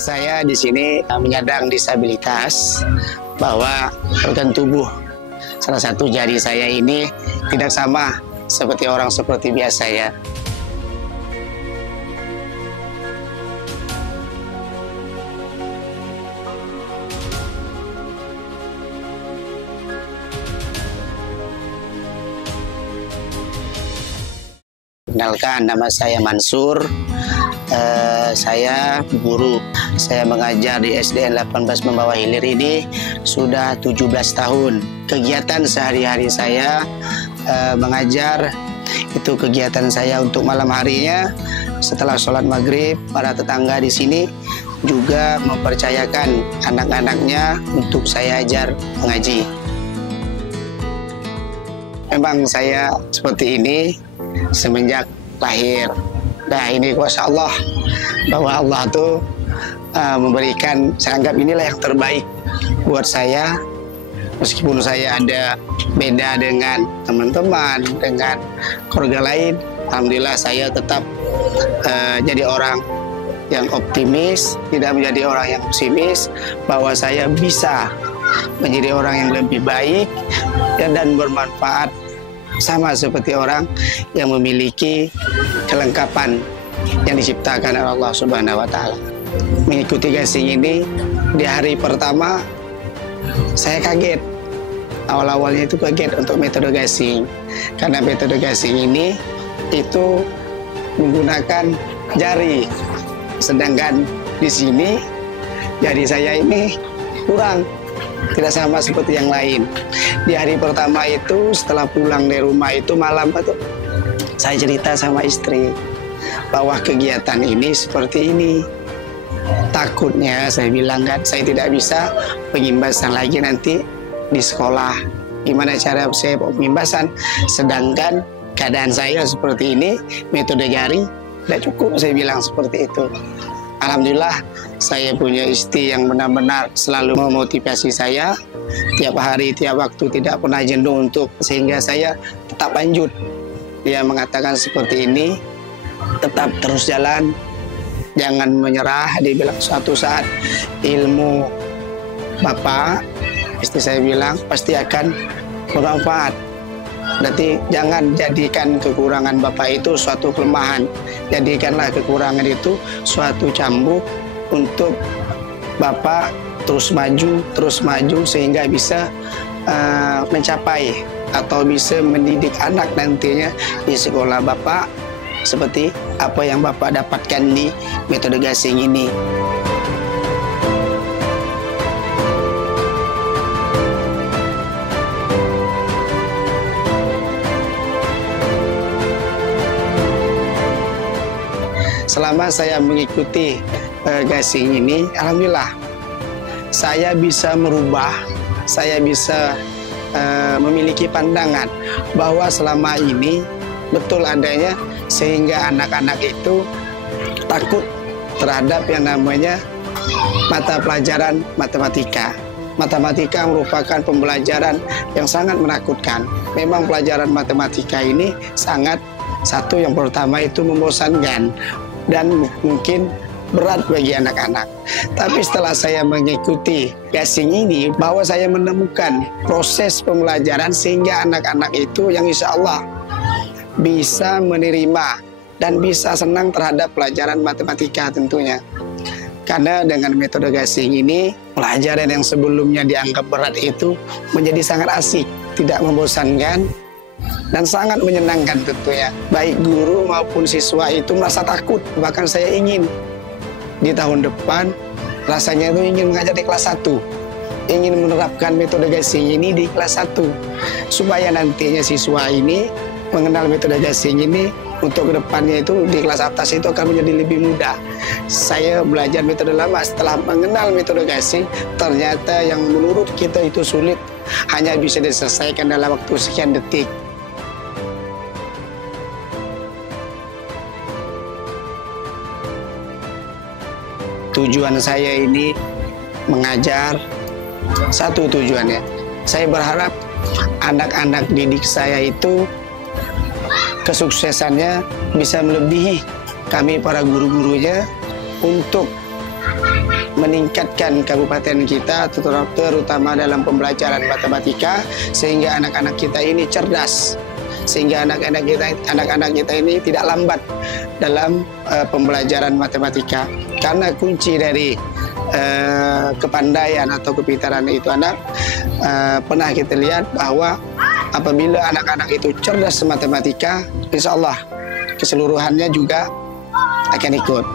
Saya di sini menyandang disabilitas bahwa organ tubuh salah satu jari saya ini tidak sama seperti orang seperti biasa ya. Kenalkan, nama saya Mansur. Saya guru. Saya mengajar di SDN 18 Membawah Hilir ini sudah 17 tahun. Kegiatan sehari-hari saya mengajar, itu kegiatan saya untuk malam harinya. Setelah sholat maghrib, para tetangga di sini juga mempercayakan anak-anaknya untuk saya ajar mengaji. Memang saya seperti ini semenjak lahir. Nah, ini kuasa Allah, bahwa Allah tuh memberikan, saya anggap inilah yang terbaik buat saya. Meskipun saya ada beda dengan teman-teman, dengan keluarga lain, alhamdulillah saya tetap jadi orang yang optimis, tidak menjadi orang yang pesimis, bahwa saya bisa menjadi orang yang lebih baik dan bermanfaat, sama seperti orang yang memiliki kelengkapan yang diciptakan oleh Allah Subhanahu wa Ta'ala. Mengikuti gasing ini di hari pertama saya kaget. Awal-awalnya itu kaget untuk metode gasing, karena metode gasing ini itu menggunakan jari, sedangkan di sini jari saya ini kurang, tidak sama seperti yang lain. Di hari pertama itu setelah pulang dari rumah itu malam itu saya cerita sama istri bahwa kegiatan ini seperti ini. Takutnya saya bilang kan, saya tidak bisa pengimbasan lagi nanti di sekolah. Gimana cara saya pengimbasan? Sedangkan keadaan saya seperti ini, metode jari tidak cukup, saya bilang seperti itu. Alhamdulillah saya punya istri yang benar-benar selalu memotivasi saya tiap hari, tiap waktu, tidak pernah jenuh sehingga saya tetap lanjut. Dia mengatakan seperti ini, tetap terus jalan, jangan menyerah. Dia bilang suatu saat ilmu Bapak, istri saya bilang, pasti akan bermanfaat. Berarti jangan jadikan kekurangan Bapak itu suatu kelemahan. Jadikanlah kekurangan itu suatu cambuk untuk Bapak terus maju sehingga bisa mencapai atau bisa mendidik anak nantinya di sekolah Bapak seperti apa yang Bapak dapatkan di metode gasing ini. Selama saya mengikuti gasing ini, alhamdulillah saya bisa merubah, saya bisa memiliki pandangan bahwa selama ini betul adanya, sehingga anak-anak itu takut terhadap yang namanya mata pelajaran matematika. Matematika merupakan pembelajaran yang sangat menakutkan. Memang pelajaran matematika ini sangat, satu yang pertama itu membosankan dan mungkin berat bagi anak-anak. Tapi setelah saya mengikuti gasing ini, bahwa saya menemukan proses pembelajaran sehingga anak-anak itu yang insya Allah bisa menerima dan bisa senang terhadap pelajaran matematika tentunya. Karena dengan metode gasing ini, pelajaran yang sebelumnya dianggap berat itu menjadi sangat asik, tidak membosankan, dan sangat menyenangkan tentunya. Baik guru maupun siswa itu merasa takut. Bahkan saya ingin di tahun depan rasanya itu ingin mengajar di kelas 1, ingin menerapkan metode gasing ini di kelas 1, supaya nantinya siswa ini mengenal metode gasing ini untuk kedepannya itu di kelas atas itu akan menjadi lebih mudah. Saya belajar metode lama, setelah mengenal metode gasing, ternyata yang menurut kita itu sulit hanya bisa diselesaikan dalam waktu sekian detik. Tujuan saya ini mengajar, satu tujuannya, saya berharap anak-anak didik saya itu kesuksesannya bisa melebihi kami para guru-gurunya untuk meningkatkan kabupaten kita, terutama dalam pembelajaran matematika, sehingga anak-anak kita ini cerdas, sehingga anak-anak kita ini tidak lambat dalam pembelajaran matematika. Karena kunci dari kepandaian atau kepintaran itu pernah kita lihat bahwa apabila anak-anak itu cerdas matematika, insya Allah keseluruhannya juga akan ikut.